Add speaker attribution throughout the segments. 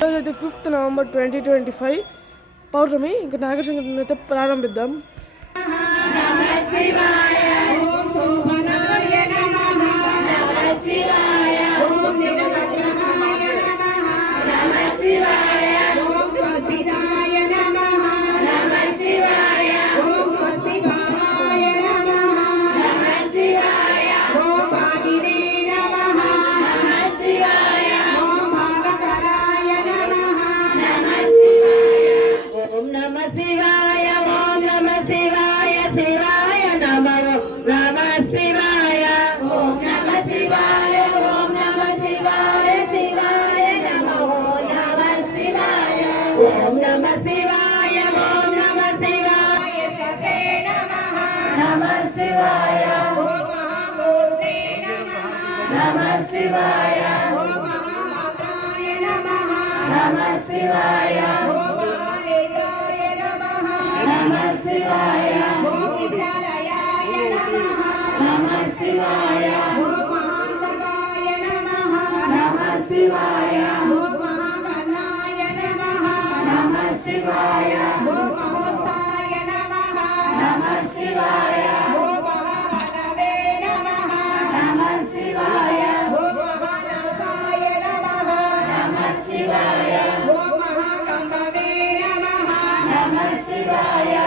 Speaker 1: ఈరోజు అయితే fifth November twenty twenty five. పౌర్ణమి ఇంకా నాగర్ నాగశంకరం అయితే ప్రారంభిద్దాం.
Speaker 2: శివాయ ఓం మహామాత్రాయ నమః నమః. శివాయ శివాయ
Speaker 1: Vaya.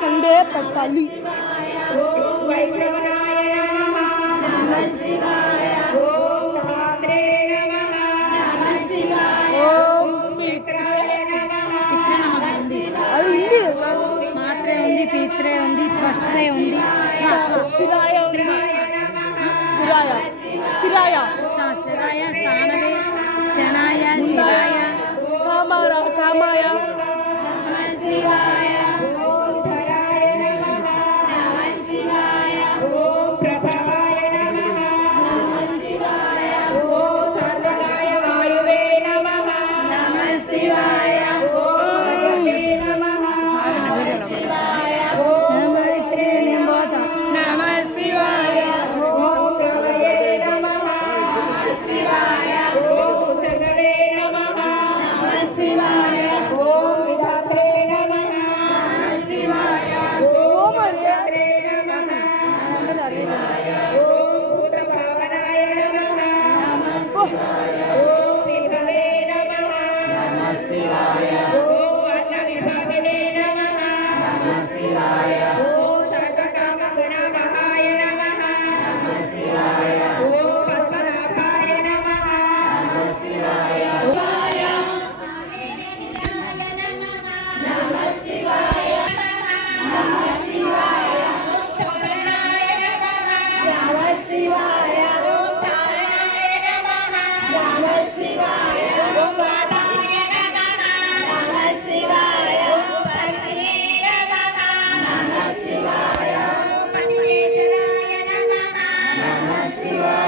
Speaker 1: సండే పెట్టాలి. ఉంది
Speaker 3: పిత్రే ఉంది త్వస్త్రే ఉంది. Christ
Speaker 1: be alive.